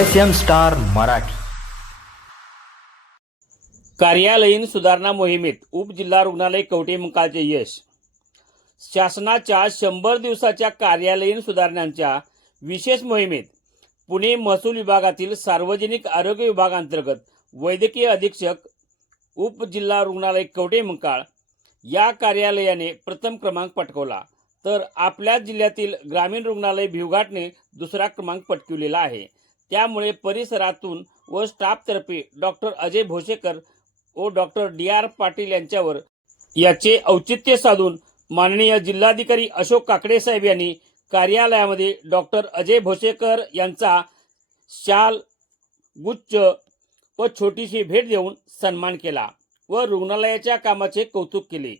S M star Marathi. कार्यालयीन सुधारणा मोहिमेत उपजिल्हा रुग्णालय कवटे मुकाचे यश? शासनाच्या शंभर दिवसाच्या कार्यालयीन सुधारणांच्या विशेष मोहिमेत पुणे महसूल विभागातील सार्वजनिक आरोग्य विभागांतर्गत वैद्यकीय अधीक्षक उपजिल्हा रुग्णालय कवटे मुकाळ या कार्यालयाने प्रथम क्रमांक पटकवला. तर आपल्या जिल्ह्यातील ग्रामीण रुग्णालय भिवघाटने दुसरा क्रमांक पटकवलेला आहे. त्यामुळे परिसरातून व स्टाफतर्फे डॉक्टर अजय भोसेकर व डॉक्टर डी. आर. पाटील यांच्यावर याचे औचित्य साधून माननीय जिल्हाधिकारी अशोक काकडे साहेब यांनी कार्यालयामध्ये डॉक्टर अजय भोसेकर यांचा शाल गुच्छ व छोटीशी भेट देऊन सन्मान केला व रुग्णालयाच्या कामाचे कौतुक केले.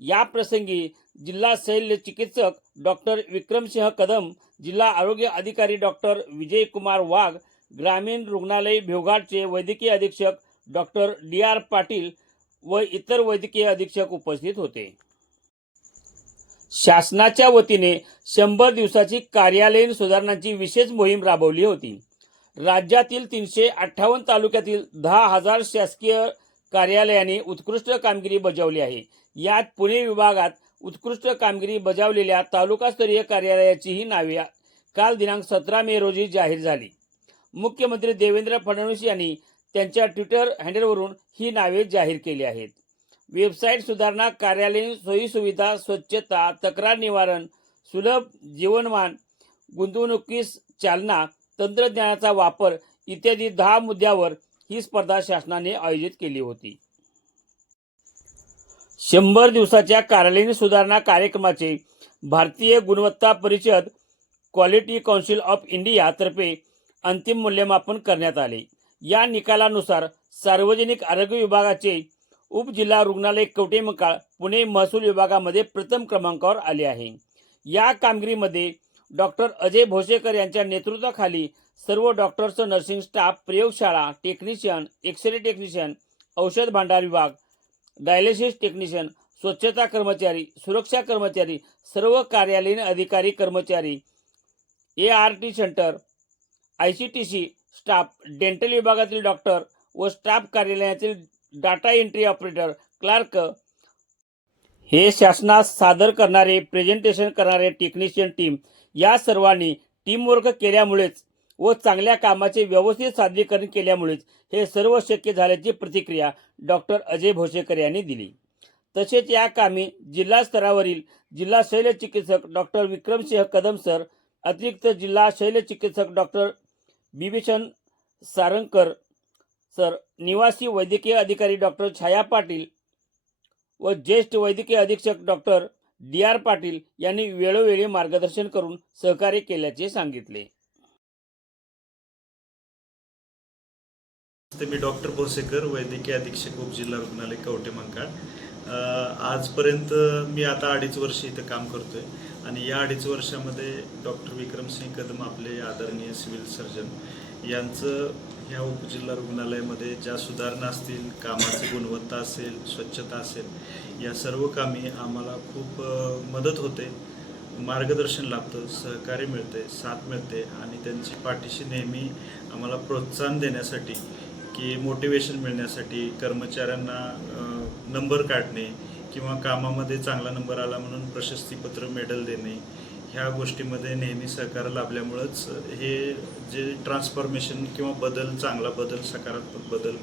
या प्रसंगी जिल्हा शल्य चिकित्सक डॉक्टर विक्रमसिंह कदम जिल्हा आरोग्य अधिकारी डॉक्टर विजयकुमार वाघ ग्रामीण रुग्णालय भिवघाटचे वैद्यकीय अधीक्षक डॉक्टर डी आर पाटील व इतर वैद्यकीय अधीक्षक उपस्थित होते. शासनाच्या वतीने शंभर दिवसाची कार्यालयीन सुधारणांची विशेष मोहीम राबवली होती. राज्यातील तीनशे अठ्ठावन्न तालुक्यातील दहा हजार शासकीय कार्यालयाने उत्कृष्ट कामगिरी बजावली आहे. यात पुणे विभागात उत्कृष्ट कामगिरी बजावलेल्या तालुकास्तरीय कार्यालयाचीही नावे काल दिनांक सतरा मे रोजी जाहीर झाली. मुख्यमंत्री देवेंद्र फडणवीस यांनी त्यांच्या ट्विटर हँडलवरून ही नावे जाहीर केली आहेत. वेबसाईट सुधारणा कार्यालयीन सोयीसुविधा स्वच्छता तक्रार निवारण सुलभ जीवनमान गुंतवणुकीस चालना तंत्रज्ञानाचा वापर इत्यादी दहा मुद्द्यावर ही स्पर्धा शासनाने आयोजित केली होती. शंभर दिवसाच्या कार्यालयीन सुधारणा कार्यक्रमाचे भारतीय गुणवत्ता परिषद क्वालिटी काउन्सिल ऑफ इंडियातर्फे अंतिम मूल्यमापन करण्यात आले. या निकालानुसार सार्वजनिक आरोग्य विभागाचे उपजिल्हा रुग्णालय कवटेमकाळ पुणे महसूल विभागामध्ये प्रथम क्रमांकावर आले आहे. या कामगिरीमध्ये डॉक्टर अजय भोसेकर यांच्या नेतृत्वाखाली सर्व डॉक्टर्स नर्सिंग स्टाफ प्रयोगशाळा टेक्निशियन एक्सरे टेक्निशियन औषध भांडार विभाग डायलिसिस टेक्निशियन स्वच्छता कर्मचारी सुरक्षा कर्मचारी सर्व कार्यालयीन अधिकारी कर्मचारी A R T centre I C T C staff dental विभागातील डॉक्टर व स्टाफ कार्यालयातील डाटा एंट्री ऑपरेटर क्लार्क हे शासनास सादर करणारे प्रेझेंटेशन करणारे टेक्निशियन टीम या सर्वांनी टीमवर्क केल्यामुळेच व चांगल्या कामाचे व्यवस्थित सादरीकरण केल्यामुळेच हे सर्व शक्य झाल्याची प्रतिक्रिया डॉक्टर अजय भोसेकर यांनी दिली. तसेच या कामी जिल्हा स्तरावरील जिल्हा शैल्य चिकित्सक डॉक्टर विक्रमसिंह कदम सर अतिरिक्त जिल्हा शैल्य चिकित्सक डॉक्टर बिभीषण सारंगकर सर निवासी वैद्यकीय अधिकारी डॉक्टर छाया पाटील व ज्येष्ठ वैद्यकीय अधीक्षक डॉक्टर डी आर पाटील यांनी वेळोवेळी मार्गदर्शन करून सहकार्य केल्याचे सांगितले. नमस्ते मी डॉक्टर भोसेकर वैद्यकीय अधीक्षक उपजिल्हा रुग्णालय कवटे मंकाळ. आजपर्यंत मी आता अडीच वर्ष इथं काम करतोय आणि या अडीच वर्षामध्ये डॉक्टर विक्रमसिंह कदम आपले आदरणीय सिव्हिल सर्जन यांचं ह्या उपजिल्हा रुग्णालयामध्ये ज्या सुधारणा असतील कामाची गुणवत्ता असेल स्वच्छता असेल या सर्व कामी आम्हाला खूप मदत होते मार्गदर्शन लाभतं सहकार्य मिळते साथ मिळते आणि त्यांची पाठीशी नेहमी आम्हाला प्रोत्साहन देण्यासाठी की मोटिवेशन मिळण्यासाठी कर्मचाऱ्यांना नंबर काढणे किंवा कामामध्ये चांगला नंबर आला म्हणून प्रशस्तीपत्र मेडल देणे ह्या गोष्टीमध्ये नेहमी सहकार लाभल्यामुळंच हे जे ट्रान्सफॉर्मेशन किंवा बदल चांगला बदल सकारात्मक बदल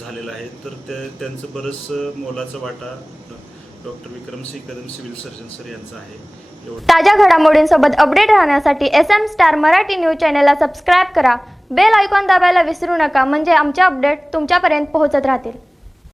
झालेला आहे. तर ते त्यांचं बरंच मोलाचा वाटा doctor Vikramsinh Kadam civil surgeon sir यांचा आहे. ताज्या घडामोडींसोबत अपडेट राहण्यासाठी S M star Marathi news चॅनलला सबस्क्राईब करा. बेल आयकॉन दाबायला विसरू नका. म्हणजे आमचे अपडेट तुमच्यापर्यंत पोहोचत राहतील.